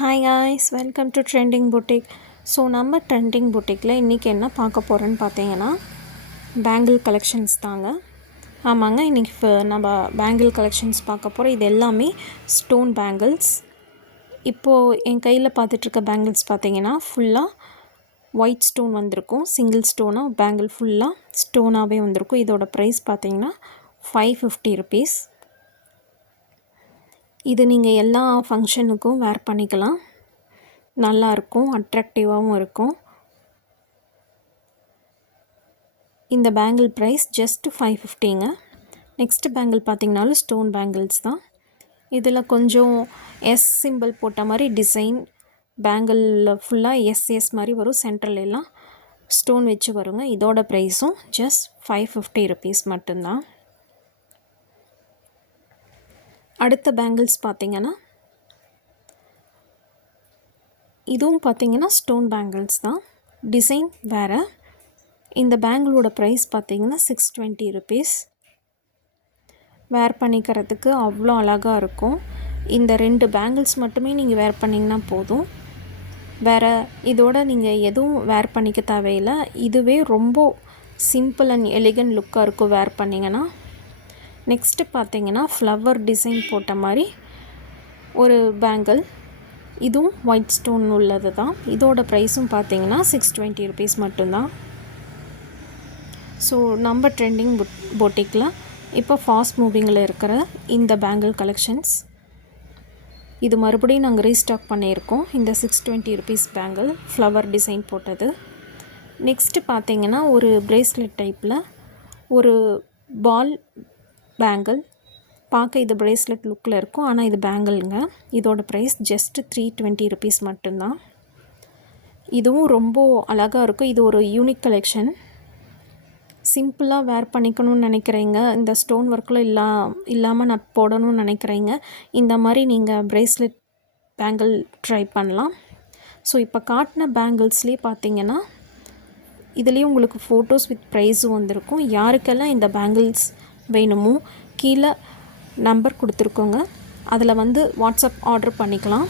Hi guys, welcome to trending boutique. So நம்ம trending புட்டிக்கில் இன்றைக்கி என்ன பார்க்க போகிறோன்னு பார்த்தீங்கன்னா பேங்கிள் கலெக்ஷன்ஸ் தாங்க. ஆமாங்க, இன்றைக்கி நம்ம பேங்கிள் கலெக்ஷன்ஸ் பார்க்க போகிறோம். இது எல்லாமே ஸ்டோன் பேங்கிள்ஸ். இப்போது என் கையில் பார்த்துட்ருக்க பேங்கிள்ஸ் பார்த்தீங்கன்னா ஃபுல்லாக ஒயிட் ஸ்டோன் வந்திருக்கும். சிங்கிள் ஸ்டோனாக பேங்கிள் ஃபுல்லாக ஸ்டோனாகவே வந்திருக்கும். இதோட ப்ரைஸ் பார்த்தீங்கன்னா 550 rupees. இது நீங்கள் எல்லா ஃபங்க்ஷனுக்கும் வேர் பண்ணிக்கலாம். நல்லாயிருக்கும், அட்ராக்டிவாகவும் இருக்கும். இந்த பேங்கிள் ப்ரைஸ் ஜஸ்ட் 550ங்க. நெக்ஸ்ட்டு பேங்கிள் பார்த்திங்கனாலும் ஸ்டோன் பேங்கிள்ஸ் தான். இதில் கொஞ்சம் எஸ் சிம்பிள் போட்ட மாதிரி டிசைன் பேங்கிளில் ஃபுல்லாக எஸ் மாதிரி வரும். சென்ட்ரல் எல்லாம் ஸ்டோன் வச்சு வருங்க. இதோட ப்ரைஸும் ஜஸ்ட் 550 rupees மட்டும்தான். அடுத்த பேங்கிள்ஸ் பார்த்திங்கன்னா இதுவும் பார்த்திங்கன்னா ஸ்டோன் பேங்கிள்ஸ் தான், டிசைன் வேறு. இந்த பேங்கிளோட ப்ரைஸ் பார்த்திங்கன்னா 620 rupees. வேர் பண்ணிக்கிறதுக்கு அவ்வளோ அழகாக இருக்கும். இந்த 2 பேங்கிள்ஸ் மட்டுமே நீங்கள் வேர் பண்ணிங்கன்னா போதும். வேறு இதோட நீங்கள் எதுவும் வேர் பண்ணிக்க தேவையில்லை. இதுவே ரொம்ப சிம்பிள் அண்ட் எலிகன்ட் லுக்காக இருக்கும் வேர் பண்ணிங்கன்னா. நெக்ஸ்ட்டு பார்த்திங்கன்னா ஃப்ளவர் டிசைன் போட்ட மாதிரி ஒரு பேங்கிள். இதுவும் ஒயிட் ஸ்டோன் உள்ளது தான். இதோட ப்ரைஸும் பார்த்திங்கன்னா 620 rupees மட்டும்தான். ஸோ நம்ம ட்ரெண்டிங் பொட்டிக்கில் இப்போ ஃபாஸ்ட் மூவிங்கில் இருக்கிற இந்த பேங்கிள் கலெக்ஷன்ஸ் இது மறுபடியும் நாங்கள் ரீஸ்டாக் பண்ணியிருக்கோம். இந்த 620 rupees பேங்கிள் ஃப்ளவர் டிசைன் போட்டது. நெக்ஸ்ட்டு பார்த்திங்கன்னா ஒரு ப்ரேஸ்லெட் டைப்பில் ஒரு பால் பேங்கிள். பார்க்க இது ப்ரேஸ்லெட் லுக்கில் இருக்கும், ஆனால் இது பேங்கிள்ங்க. இதோட ப்ரைஸ் ஜஸ்ட்டு 320 rupees மட்டும்தான். இதுவும் ரொம்ப அழகாக இருக்கும். இது ஒரு யூனிக் கலெக்ஷன். சிம்பிளாக வேர் பண்ணிக்கணும்னு நினைக்கிறீங்க, இந்த ஸ்டோன் ஒர்க்கில் இல்லாமல் நான் போடணும்னு நினைக்கிறீங்க, இந்த மாதிரி நீங்கள் ப்ரேஸ்லெட் பேங்கிள் ட்ரை பண்ணலாம். ஸோ இப்போ காட்டின பேங்கிள்ஸ்லேயே பார்த்தீங்கன்னா இதுலேயும் உங்களுக்கு ஃபோட்டோஸ் வித் ப்ரைஸும் வந்திருக்கும். யாருக்கெல்லாம் இந்த பேங்கிள்ஸ் வேணுமோ கீழே நம்பர் கொடுத்துருக்கோங்க, அதில் வாட்ஸ்அப் ஆர்டர் பண்ணிக்கலாம்.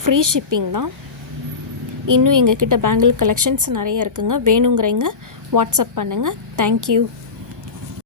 ஃப்ரீ ஷிப்பிங் தான். இன்னும் எங்ககிட்ட பேங்கிள் கலெக்ஷன்ஸ் நிறைய இருக்குங்க. வேணுங்கிறவங்க வாட்ஸ்அப் பண்ணுங்கள். தேங்க்யூ.